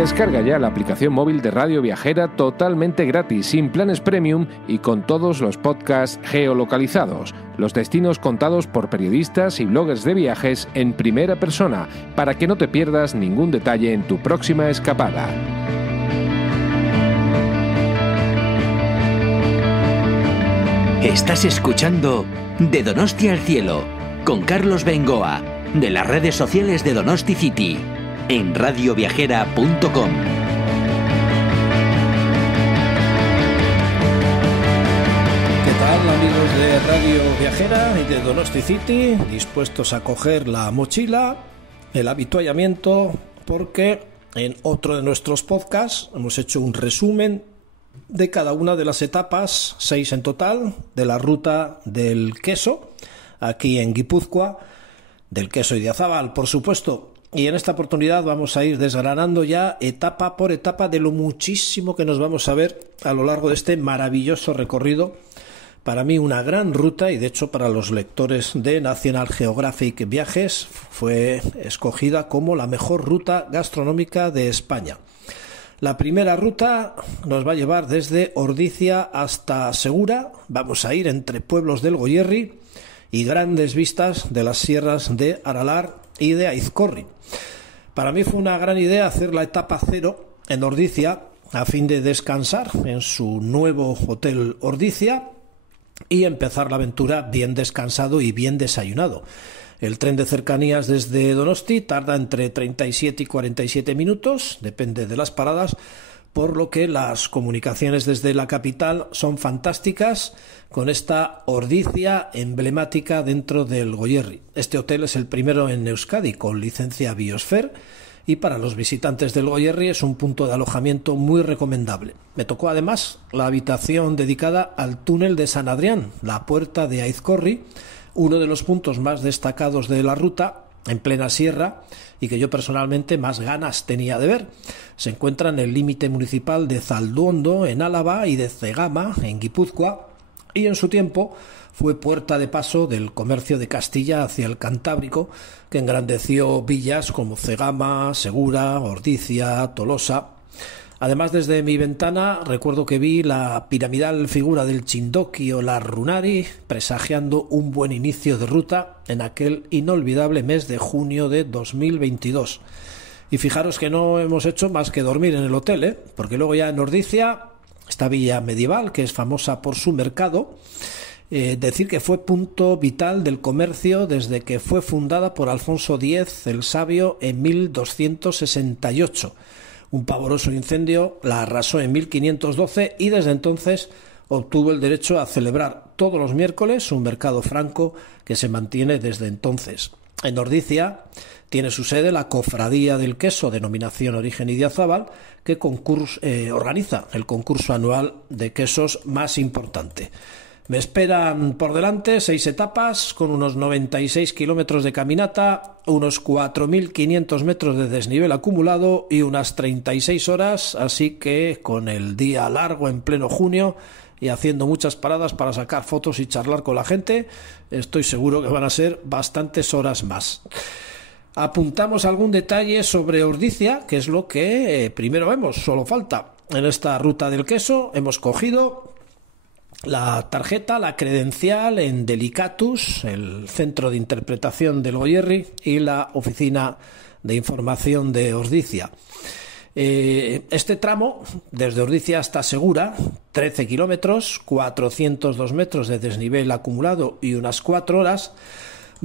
Descarga ya la aplicación móvil de Radio Viajera totalmente gratis, sin planes premium y con todos los podcasts geolocalizados, los destinos contados por periodistas y bloggers de viajes en primera persona, para que no te pierdas ningún detalle en tu próxima escapada. Estás escuchando De Donosti al Cielo, con Carlos Bengoa, de las redes sociales de Donosti City, en radioviajera.com. ¿Qué tal, amigos de Radio Viajera y de Donosti City? Dispuestos a coger la mochila, el habituallamiento, porque en otro de nuestros podcasts hemos hecho un resumen de cada una de las etapas, 6 en total, de la ruta del queso, aquí en Guipúzcoa, del queso Idiazábal, por supuesto. Y en esta oportunidad vamos a ir desgranando ya etapa por etapa de lo muchísimo que nos vamos a ver a lo largo de este maravilloso recorrido. Para mí una gran ruta, y de hecho para los lectores de National Geographic Viajes fue escogida como la mejor ruta gastronómica de España. La primera ruta nos va a llevar desde Ordizia hasta Segura. Vamos a ir entre pueblos del Goierri y grandes vistas de las sierras de Aralar y de Aizcorri. Para mí fue una gran idea hacer la etapa 0 en Ordizia a fin de descansar en su nuevo hotel Ordizia y empezar la aventura bien descansado y bien desayunado. El tren de cercanías desde Donosti tarda entre 37 y 47 minutos, depende de las paradas, por lo que las comunicaciones desde la capital son fantásticas con esta Ordizia emblemática dentro del Goierri. Este hotel es el primero en Euskadi con licencia Biosphere y para los visitantes del Goierri es un punto de alojamiento muy recomendable. Me tocó además la habitación dedicada al túnel de San Adrián, la puerta de Aizcorri, uno de los puntos más destacados de la ruta, en plena sierra, y que yo personalmente más ganas tenía de ver. Se encuentra en el límite municipal de Zalduondo, en Álava, y de Cegama, en Guipúzcoa, y en su tiempo fue puerta de paso del comercio de Castilla hacia el Cantábrico, que engrandeció villas como Cegama, Segura, Ordizia, Tolosa. Además, desde mi ventana recuerdo que vi la piramidal figura del Chindoki o la Runari, presagiando un buen inicio de ruta en aquel inolvidable mes de junio de 2022. Y fijaros que no hemos hecho más que dormir en el hotel, porque luego ya en Ordizia, esta villa medieval que es famosa por su mercado, decir que fue punto vital del comercio desde que fue fundada por Alfonso X el Sabio en 1268. Un pavoroso incendio la arrasó en 1512 y desde entonces obtuvo el derecho a celebrar todos los miércoles un mercado franco que se mantiene desde entonces. En Ordizia tiene su sede la Cofradía del Queso, denominación Origen Idiazábal, que organiza el concurso anual de quesos más importante. Me esperan por delante 6 etapas con unos 96 kilómetros de caminata, unos 4.500 metros de desnivel acumulado y unas 36 horas, así que con el día largo en pleno junio y haciendo muchas paradas para sacar fotos y charlar con la gente, estoy seguro que van a ser bastantes horas más. Apuntamos algún detalle sobre Ordizia, que es lo que primero vemos, solo falta. En esta ruta del queso hemos cogido la tarjeta, la credencial en Delicatus, el centro de interpretación del Goierri, y la oficina de información de Ordizia. Este tramo, desde Ordizia hasta Segura, 13 kilómetros, 402 metros de desnivel acumulado y unas 4 horas,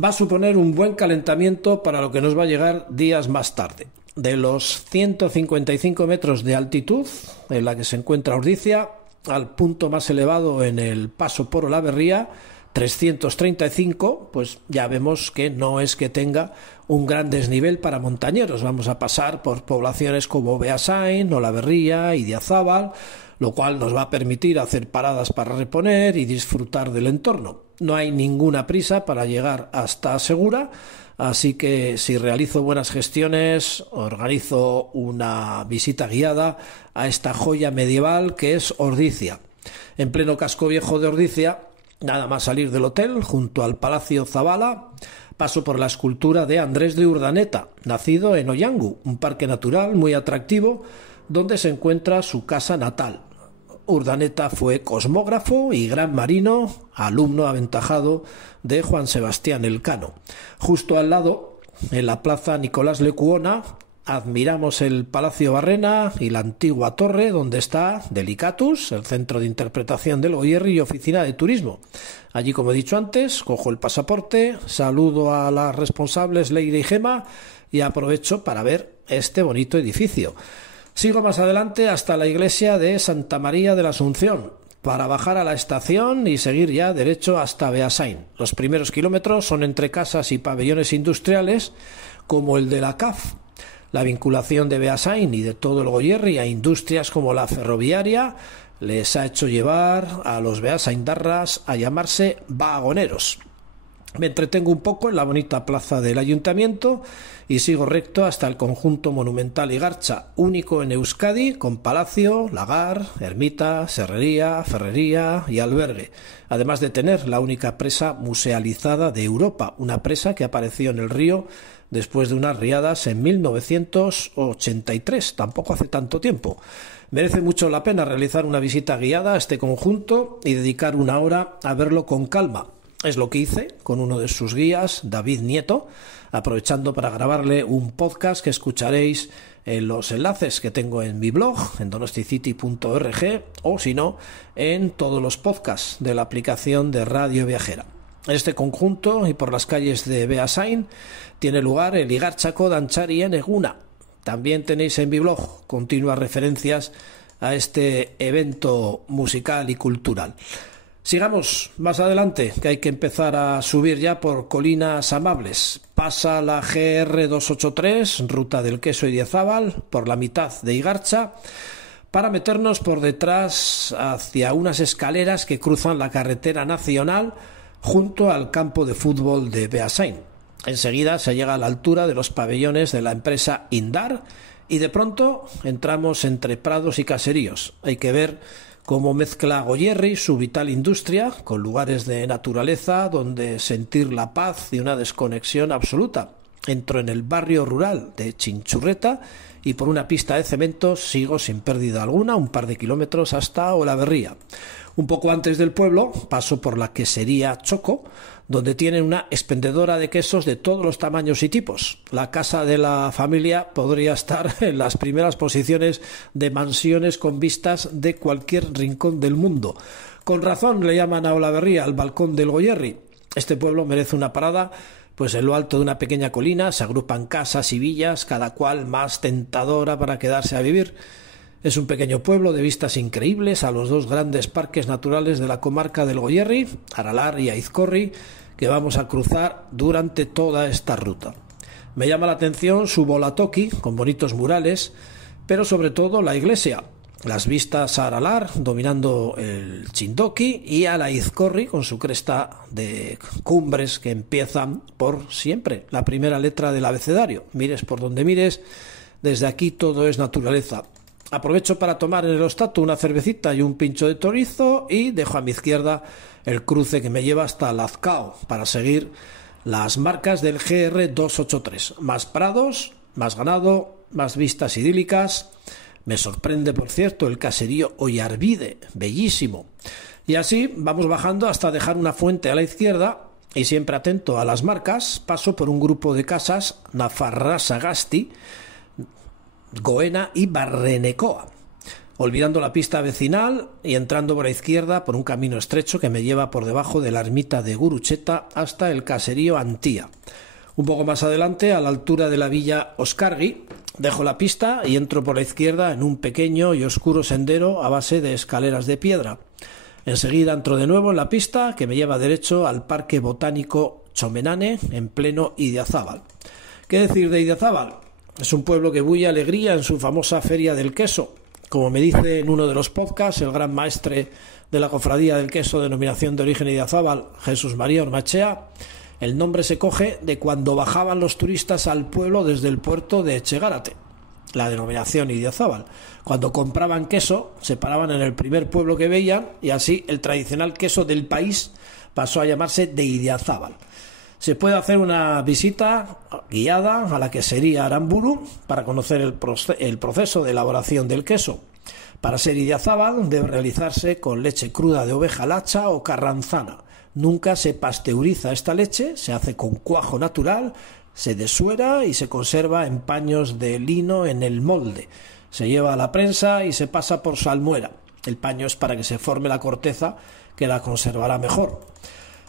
va a suponer un buen calentamiento para lo que nos va a llegar días más tarde. De los 155 metros de altitud en la que se encuentra Ordizia, al punto más elevado en el paso por Olaverría, 335, pues ya vemos que no es que tenga un gran desnivel para montañeros. Vamos a pasar por poblaciones como Beasain, Olaverría, Idiazábal, lo cual nos va a permitir hacer paradas para reponer y disfrutar del entorno. No hay ninguna prisa para llegar hasta Segura, así que si realizo buenas gestiones, organizo una visita guiada a esta joya medieval que es Ordizia. En pleno casco viejo de Ordizia, nada más salir del hotel, junto al Palacio Zabala, Paso por la escultura de Andrés de Urdaneta, nacido en Oyangu, un parque natural muy atractivo donde se encuentra su casa natal. Urdaneta fue cosmógrafo y gran marino, alumno aventajado de Juan Sebastián Elcano. Justo al lado, en la plaza Nicolás Lecuona, admiramos el Palacio Barrena y la antigua torre donde está Delicatus, el centro de interpretación del Goierri y oficina de turismo. Allí, como he dicho antes, cojo el pasaporte, saludo a las responsables Leire y Gema y aprovecho para ver este bonito edificio. Sigo más adelante hasta la iglesia de Santa María de la Asunción, para bajar a la estación y seguir ya derecho hasta Beasain. Los primeros kilómetros son entre casas y pabellones industriales, como el de la CAF. La vinculación de Beasain y de todo el Goierri a industrias como la ferroviaria les ha hecho llevar a los beasaindarras a llamarse vagoneros. Me entretengo un poco en la bonita plaza del ayuntamiento y sigo recto hasta el conjunto monumental Igartza, único en Euskadi, con palacio, lagar, ermita, serrería, ferrería y albergue, además de tener la única presa musealizada de Europa, una presa que apareció en el río después de unas riadas en 1983, tampoco hace tanto tiempo. Merece mucho la pena realizar una visita guiada a este conjunto y dedicar una hora a verlo con calma. Es lo que hice con uno de sus guías, David Nieto, aprovechando para grabarle un podcast que escucharéis en los enlaces que tengo en mi blog, en donosticity.org, o si no, en todos los podcasts de la aplicación de Radio Viajera. En este conjunto y por las calles de Beasain tiene lugar el Igartzako Dantzari en Eguna. También tenéis en mi blog continuas referencias a este evento musical y cultural. Sigamos más adelante, que hay que empezar a subir ya por Colinas Amables. Pasa la GR 283, ruta del Queso Idiazábal, por la mitad de Igartza, para meternos por detrás hacia unas escaleras que cruzan la carretera nacional junto al campo de fútbol de Beasain. Enseguida se llega a la altura de los pabellones de la empresa Indar y de pronto entramos entre prados y caseríos. Hay que ver cómo mezcla Goierri su vital industria con lugares de naturaleza donde sentir la paz y una desconexión absoluta. Entro en el barrio rural de Chinchurreta y por una pista de cemento sigo sin pérdida alguna un par de kilómetros hasta Olaverría. Un poco antes del pueblo paso por la quesería Choco, donde tienen una expendedora de quesos de todos los tamaños y tipos. La casa de la familia podría estar en las primeras posiciones de mansiones con vistas de cualquier rincón del mundo. Con razón le llaman a Olaverría el balcón del Goierri. Este pueblo merece una parada, pues en lo alto de una pequeña colina se agrupan casas y villas, cada cual más tentadora para quedarse a vivir. Es un pequeño pueblo de vistas increíbles a los dos grandes parques naturales de la comarca del Goierri, Aralar y Aizkorri, que vamos a cruzar durante toda esta ruta. Me llama la atención su bolatoki, con bonitos murales, pero sobre todo la iglesia, las vistas a Aralar, dominando el Chindoki, y a la Aizkorri, con su cresta de cumbres que empiezan por siempre la primera letra del abecedario. Mires por donde mires, desde aquí todo es naturaleza. Aprovecho para tomar en el Ostatu una cervecita y un pincho de chorizo y dejo a mi izquierda el cruce que me lleva hasta Lazcao para seguir las marcas del GR 283. Más prados, más ganado, más vistas idílicas. Me sorprende, por cierto, el caserío Oyarbide, bellísimo. Y así vamos bajando hasta dejar una fuente a la izquierda y siempre atento a las marcas, paso por un grupo de casas Nafarrasagasti, Goena y Barrenecoa, olvidando la pista vecinal y entrando por la izquierda por un camino estrecho que me lleva por debajo de la ermita de Gurucheta hasta el caserío Antía. Un poco más adelante, a la altura de la villa Oscargui, dejo la pista y entro por la izquierda en un pequeño y oscuro sendero a base de escaleras de piedra. Enseguida entro de nuevo en la pista que me lleva derecho al Parque Botánico Chomenane en pleno Idiazábal. ¿Qué decir de Idiazábal? Es un pueblo que bulle alegría en su famosa Feria del Queso. Como me dice en uno de los podcasts el gran maestre de la Cofradía del Queso, denominación de origen Idiazábal, Jesús María Ormachea, el nombre se coge de cuando bajaban los turistas al pueblo desde el puerto de Echegárate, la denominación Idiazábal. Cuando compraban queso, se paraban en el primer pueblo que veían y así el tradicional queso del país pasó a llamarse de Idiazábal. Se puede hacer una visita guiada a la quesería Aramburu para conocer el proceso de elaboración del queso. Para ser Idiazábal debe realizarse con leche cruda de oveja lacha o carranzana. Nunca se pasteuriza esta leche, se hace con cuajo natural, se desuera y se conserva en paños de lino en el molde. Se lleva a la prensa y se pasa por salmuera. El paño es para que se forme la corteza que la conservará mejor.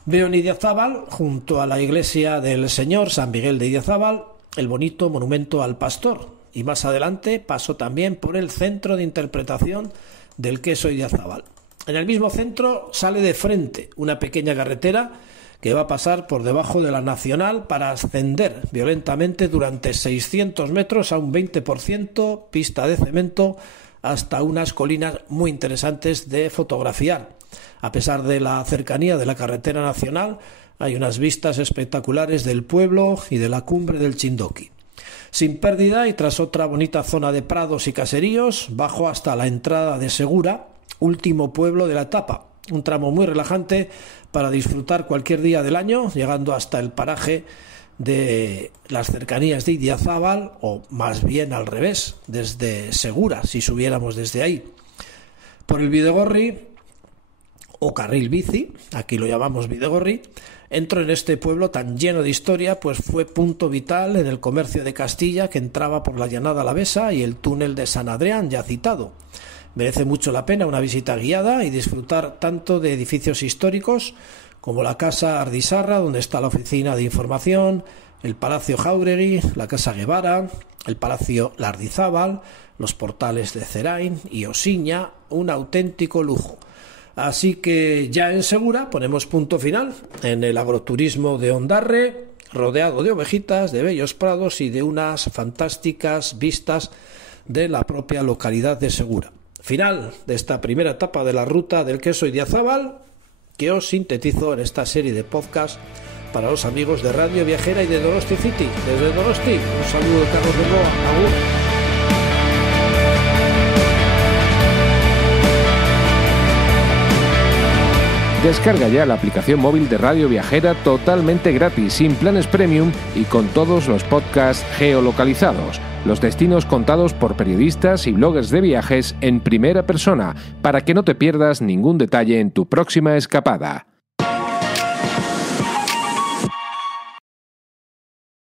Veo en Idiazábal, junto a la iglesia del Señor San Miguel de Idiazábal, el bonito monumento al pastor. Y más adelante paso también por el centro de interpretación del queso Idiazábal. En el mismo centro sale de frente una pequeña carretera que va a pasar por debajo de la Nacional para ascender violentamente durante 600 metros a un 20%, pista de cemento, hasta unas colinas muy interesantes de fotografiar. A pesar de la cercanía de la carretera nacional, hay unas vistas espectaculares del pueblo y de la cumbre del Chindoki. Sin pérdida y tras otra bonita zona de prados y caseríos, bajo hasta la entrada de Segura, último pueblo de la etapa. Un tramo muy relajante para disfrutar cualquier día del año, llegando hasta el paraje de las cercanías de Idiazábal, o más bien al revés, desde Segura, si subiéramos desde ahí. Por el Bidegorri, o carril bici, aquí lo llamamos Bidegorri, entro en este pueblo tan lleno de historia, pues fue punto vital en el comercio de Castilla, que entraba por la llanada alavesa y el túnel de San Adrián, ya citado. Merece mucho la pena una visita guiada y disfrutar tanto de edificios históricos como la Casa Ardisarra, donde está la oficina de información, el Palacio Jáuregui, la Casa Guevara, el Palacio Lardizábal, los portales de Zerain y Osiña, un auténtico lujo. Así que ya en Segura ponemos punto final en el agroturismo de Ondarre, rodeado de ovejitas, de bellos prados y de unas fantásticas vistas de la propia localidad de Segura. Final de esta primera etapa de la ruta del queso Idiazábal, que os sintetizo en esta serie de podcast para los amigos de Radio Viajera y de Donosti City. Desde Donosti, un saludo de Carlos Bengoa. Agur. Descarga ya la aplicación móvil de Radio Viajera totalmente gratis, sin planes premium y con todos los podcasts geolocalizados. Los destinos contados por periodistas y bloggers de viajes en primera persona, para que no te pierdas ningún detalle en tu próxima escapada.